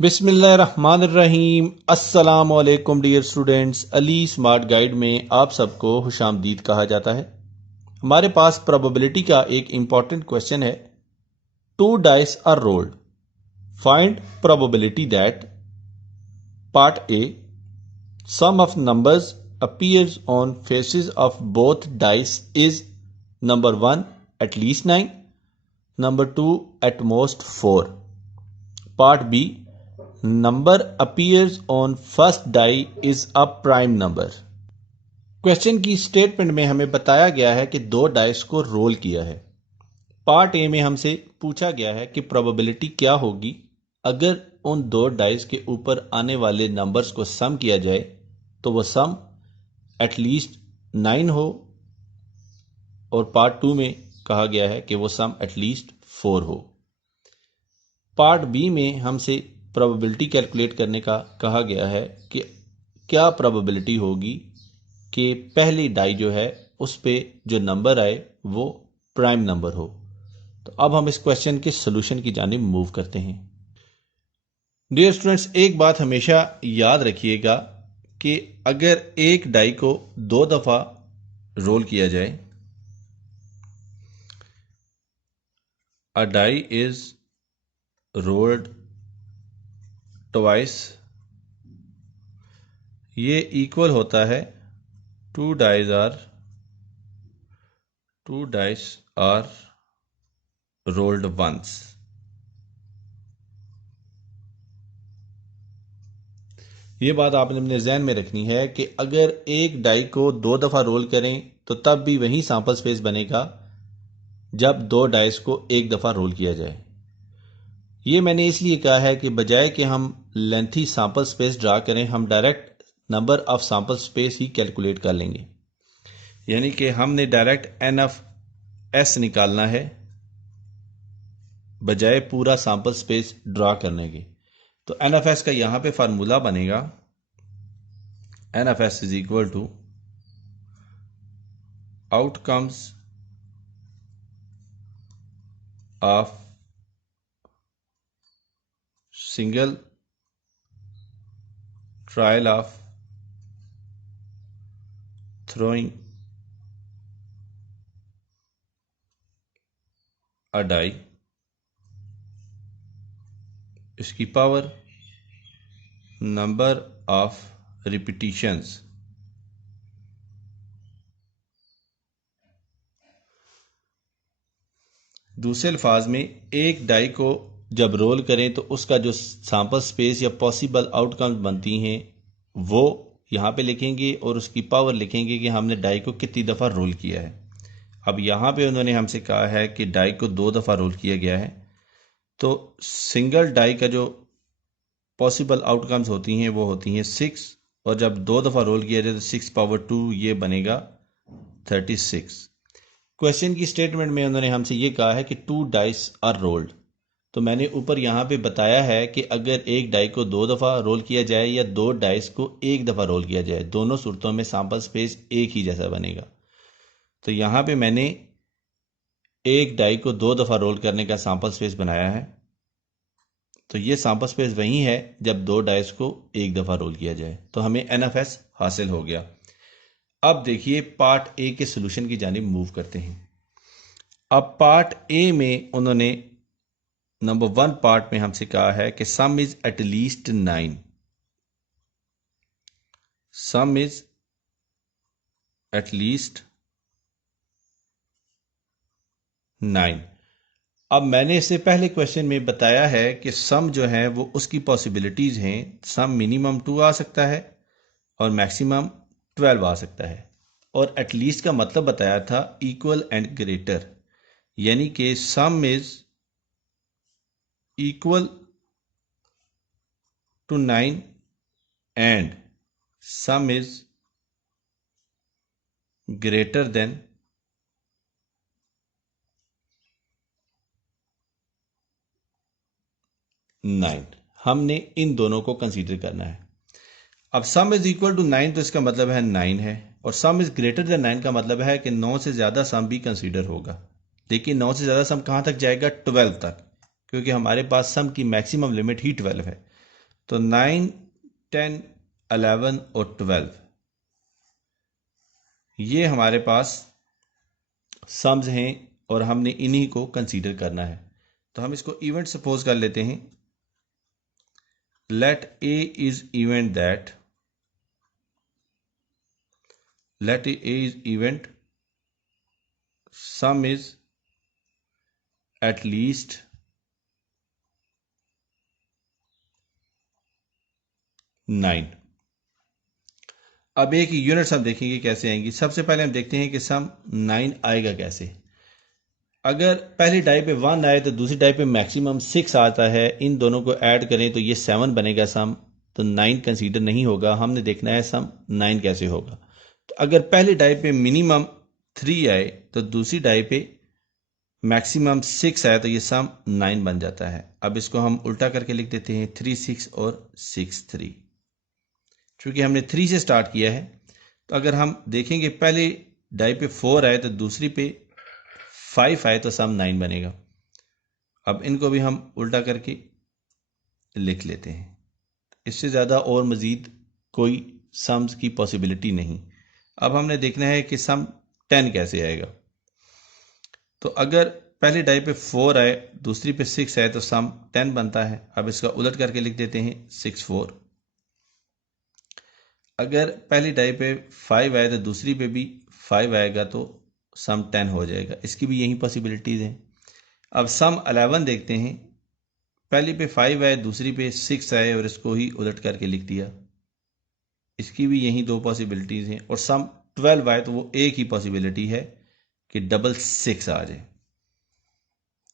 बिस्मिल्लाहिर्रहमानिर्रहीम। अस्सलाम वालेकुम dear students. Ali smart guide में आप सबको खुशामदीद कहा जाता है। हमारे पास प्रोबेबिलिटी का एक इंपॉर्टेंट क्वेश्चन है। Two dice are rolled, find probability that part a sum of numbers appears on faces of both dice is number 1 at least 9, number 2 at most 4. Part B, number appears on first die is a prime number. Question की statement में हमें बताया गया है कि दो dice को role किया है। पार्ट ए में हमसे पूछा गया है कि प्रोबेबिलिटी क्या होगी अगर उन दो डाइस के ऊपर आने वाले नंबर्स को सम किया जाए तो वो सम एटलीस्ट 9 हो, और पार्ट 2 में कहा गया है कि वो सम एटलीस्ट 4 हो। पार्ट बी में हमसे प्रोबेबिलिटी कैलकुलेट करने का कहा गया है कि क्या प्रोबेबिलिटी होगी कि पहली डाई जो है उस पे जो नंबर आए वो प्राइम नंबर हो। तो अब हम इस क्वेश्चन के सोल्यूशन की जानिब मूव करते हैं। डियर स्टूडेंट्स, एक बात हमेशा याद रखिएगा कि अगर एक डाई को दो दफा रोल किया जाए, a die is rolled twice, ये इक्वल होता है two dice are rolled once. ये बात आपने अपने जहन में रखनी है कि अगर एक डाई को दो दफा रोल करें तो तब भी वही सैंपल स्पेस बनेगा जब दो डाइस को एक दफा रोल किया जाए। ये मैंने इसलिए कहा है कि बजाय कि हम लेंथी सैंपल स्पेस ड्रा करें, हम direct number of sample space he calculate कर लेंगे। यानी कि हमने डायरेक्ट एन ऑफ एस निकालना है बजाय पूरा सैंपल स्पेस ड्रा करने के। तो एन ऑफ एस का यहां पे फार्मूला बनेगा, n of S is equal to outcomes of single trial of throwing a die, इसकी पावर नंबर ऑफ रिपीटिशंस। दूसरे अल्फाज में एक डाई को जब रोल करें तो उसका जो सैंपल स्पेस या पॉसिबल आउटकम्स बनती हैं वो यहाँ पे लिखेंगे और उसकी पावर लिखेंगे कि हमने डाई को कितनी दफ़ा रोल किया है। अब यहाँ पे उन्होंने हमसे कहा है कि डाई को दो दफ़ा रोल किया गया है, तो सिंगल डाई का जो पॉसिबल आउटकम्स होती हैं वो होती हैं 6, और जब दो दफ़ा रोल किया जाए तो 6 पावर 2 ये बनेगा 36। क्वेश्चन की स्टेटमेंट में उन्होंने हमसे ये कहा है कि टू डाइस आर रोल्ड। तो मैंने ऊपर यहाँ पे बताया है कि अगर एक डाई को दो दफ़ा रोल किया जाए या दो डाइस को एक दफ़ा रोल किया जाए, दोनों सूरतों में सैंपल स्पेस एक ही जैसा बनेगा। तो यहाँ पे मैंने एक डाई को दो दफ़ा रोल करने का सैंपल स्पेस बनाया है, तो ये सैंपल स्पेस वही है जब दो डाइस को एक दफ़ा रोल किया जाए। तो हमें एन एफ एस हासिल हो गया। अब देखिए पार्ट ए के सोल्यूशन की जानिब मूव करते हैं। अब पार्ट ए में उन्होंने नंबर 1 पार्ट में हमसे कहा है कि sum is at least 9, some is at least 9। अब मैंने इससे पहले क्वेश्चन में बताया है कि सम जो है वो उसकी पॉसिबिलिटीज हैं। सम मिनिमम 2 आ सकता है और मैक्सिमम 12 आ सकता है, और एटलीस्ट का मतलब बताया था इक्वल एंड ग्रेटर, यानी कि sum is equal to 9 and sum is greater than 9। हमने इन दोनों को कंसीडर करना है। अब सम इज इक्वल टू 9 तो इसका मतलब है 9 है, और सम इज ग्रेटर देन 9 का मतलब है कि 9 से ज़्यादा सम भी कंसीडर होगा। लेकिन 9 से ज़्यादा सम कहाँ तक जाएगा? 12 तक, क्योंकि हमारे पास सम की मैक्सिमम लिमिट ही 12 है। तो 9, 10, 11 और 12 ये हमारे पास सम्स हैं और हमने इन्हीं को कंसीडर करना है। तो हम इसको इवेंट सपोज कर लेते हैं। Let A is event that, let A is event sum is at least 9। अब एक यूनिट्स हम देखेंगे कैसे आएंगी। सबसे पहले हम देखते हैं कि सम 9 आएगा कैसे। अगर पहली टाइप पे 1 आए तो दूसरी टाइप पे मैक्सिमम 6 आता है, इन दोनों को ऐड करें तो ये 7 बनेगा सम, तो 9 कंसीडर नहीं होगा। हमने देखना है सम 9 कैसे होगा। तो अगर पहली टाइप पे मिनिमम 3 आए तो दूसरी टाइप पे मैक्सिमम 6 आए तो ये सम 9 बन जाता है। अब इसको हम उल्टा करके लिख देते हैं 3 6 और 6 3। चूंकि हमने 3 से स्टार्ट किया है तो अगर हम देखेंगे पहले डाई पे 4 आए तो दूसरी पे 5 आए तो सम 9 बनेगा। अब इनको भी हम उल्टा करके लिख लेते हैं। इससे ज़्यादा और मज़ीद कोई सम्स की पॉसिबिलिटी नहीं। अब हमने देखना है कि सम 10 कैसे आएगा। तो अगर पहली डाई पे 4 आए दूसरी पे 6 आए तो सम 10 बनता है। अब इसका उलट करके लिख देते हैं 6 4। अगर पहली डाई पे 5 आए तो दूसरी पे भी 5 आएगा तो सम 10 हो जाएगा। इसकी भी यही पॉसिबिलिटीज़ हैं। अब सम 11 देखते हैं। पहली पे 5 आए दूसरी पे 6 आए और इसको ही उलट करके लिख दिया। इसकी भी यही 2 पॉसिबिलिटीज़ हैं। और सम 12 आए तो वो एक ही पॉसिबिलिटी है कि डबल 6 आ जाए।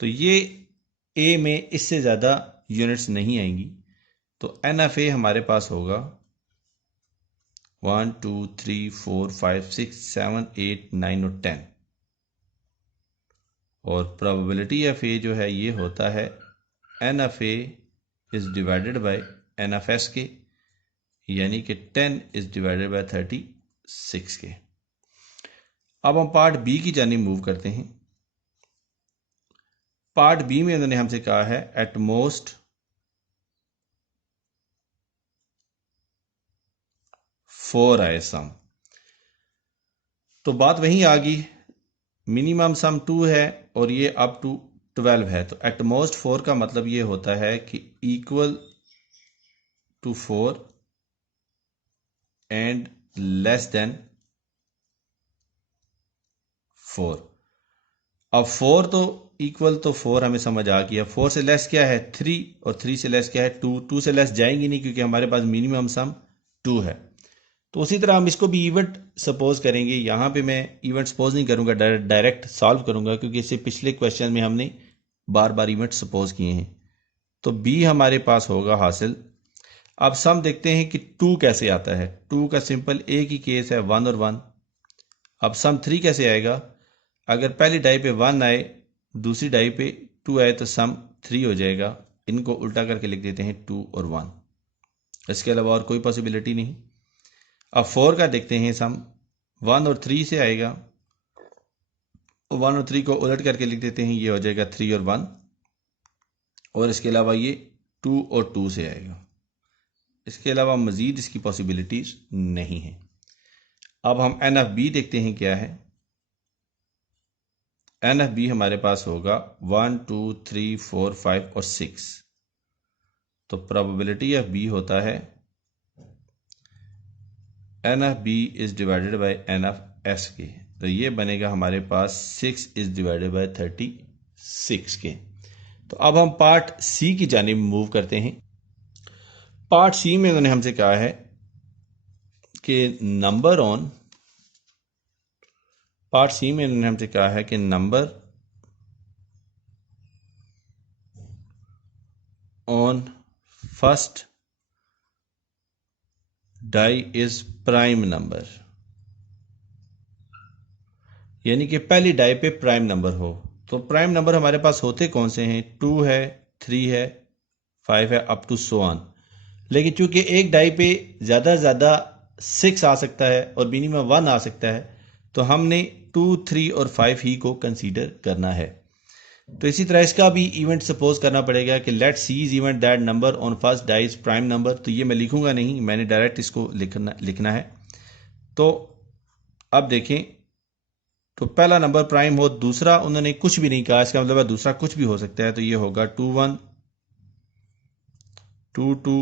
तो ये ए में इससे ज़्यादा यूनिट्स नहीं आएंगी। तो एन ऑफ ए हमारे पास होगा 1 2 3 4 5 6 7 8 9 और 10। और प्रोबेबिलिटी ऑफ ए जो है ये होता है n of A is divided by n of S के, यानी कि 10 इज डिवाइडेड बाय 36 के। अब हम पार्ट बी की जानिब मूव करते हैं। पार्ट बी में उन्होंने हमसे कहा है एट मोस्ट 4 आए सम। तो बात वहीं आ गई, मिनिमम सम 2 है और ये अप टू 12 है। तो एट मोस्ट 4 का मतलब ये होता है कि equal to 4 and less than 4। अब 4 तो इक्वल तो 4 हमें समझ आ गया। 4 से लेस क्या है 3 और 3 से लेस क्या है 2। 2 से लेस जाएंगी नहीं क्योंकि हमारे पास मिनिमम सम 2 है। तो उसी तरह हम इसको भी इवेंट सपोज करेंगे। यहाँ पे मैं इवेंट सपोज नहीं करूँगा, डायरेक्ट सॉल्व करूँगा क्योंकि इससे पिछले क्वेश्चन में हमने बार बार इवेंट सपोज किए हैं। तो बी हमारे पास होगा हासिल। अब सम देखते हैं कि 2 कैसे आता है। 2 का सिंपल एक ही केस है 1 और 1। अब सम 3 कैसे आएगा। अगर पहली डाई पे 1 आए दूसरी डाई पे 2 आए तो सम 3 हो जाएगा। इनको उल्टा करके लिख देते हैं 2 और 1। इसके अलावा और कोई पॉसिबिलिटी नहीं। अब 4 का देखते हैं सम 1 और 3 से आएगा। 1 और 3 को उलट करके लिख देते हैं, ये हो जाएगा 3 और 1। और इसके अलावा ये 2 और 2 से आएगा। इसके अलावा मज़ीद इसकी पॉसिबिलिटीज़ नहीं है। अब हम एन ऑफ बी देखते हैं क्या है। एन ऑफ बी हमारे पास होगा 1 2 3 4 5 और 6। तो प्रोबेबिलिटी ऑफ बी होता है n of B is divided by n of S के। तो ये बनेगा हमारे पास 6 इज डिवाइडेड बाय 36 के। तो अब हम पार्ट सी की जानिब मूव करते हैं। पार्ट सी में उन्होंने हमसे कहा है कि नंबर ऑन, पार्ट सी में उन्होंने हमसे कहा है कि number on first die is prime number, यानी कि पहली डाई पे प्राइम नंबर हो। तो प्राइम नंबर हमारे पास होते कौन से हैं 2 है 3 है 5 है अप टू सो ऑन। लेकिन चूंकि एक डाई पे ज़्यादा से ज़्यादा 6 आ सकता है और मिनिमम 1 आ सकता है तो हमने 2 3 और 5 ही को कंसीडर करना है। तो इसी तरह इसका भी इवेंट सपोज करना पड़ेगा कि let C is event that number on first die's prime number. तो ये मैं लिखूंगा नहीं, मैंने डायरेक्ट इसको लिखना है। तो अब देखें, तो पहला नंबर प्राइम हो, दूसरा उन्होंने कुछ भी नहीं कहा, इसका मतलब है दूसरा कुछ भी हो सकता है। तो ये होगा 2 1 2 2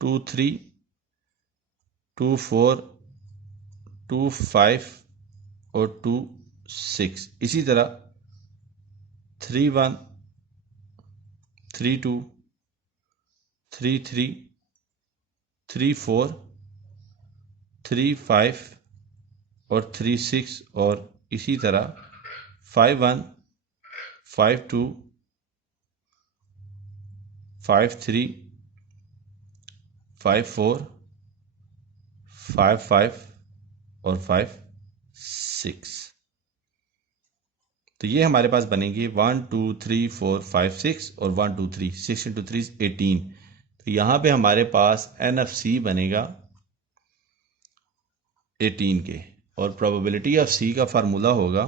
2 3 2 4 2 5 और 2 6। इसी तरह 3 1 3 2 3 3 3 4 3 5 और 3 6 और इसी तरह 5 1 5 2 5 3 5 4 5 5 और 5 6। तो ये हमारे पास बनेंगे 1 2 3 4 5 6 और 1 2 3 6 इंटू 3 18। तो यहाँ पे हमारे पास NFC बनेगा 18 के, और प्रोबेबिलिटी ऑफ C का फार्मूला होगा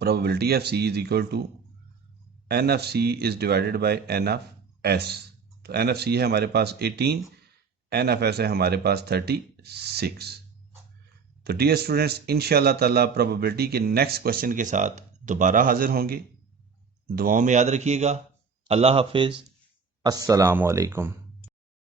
probability of C is equal to NFC is divided by NF तो NFC है हमारे पास 18, NFS है हमारे पास 36। तो डियर स्टूडेंट्स, इंशाल्लाह ताला प्रोबेबिलिटी के नेक्स्ट क्वेश्चन के साथ दोबारा हाजिर होंगे। दुआओं में याद रखिएगा। अल्लाह हाफिज़। अस्सलामु अलैकुम।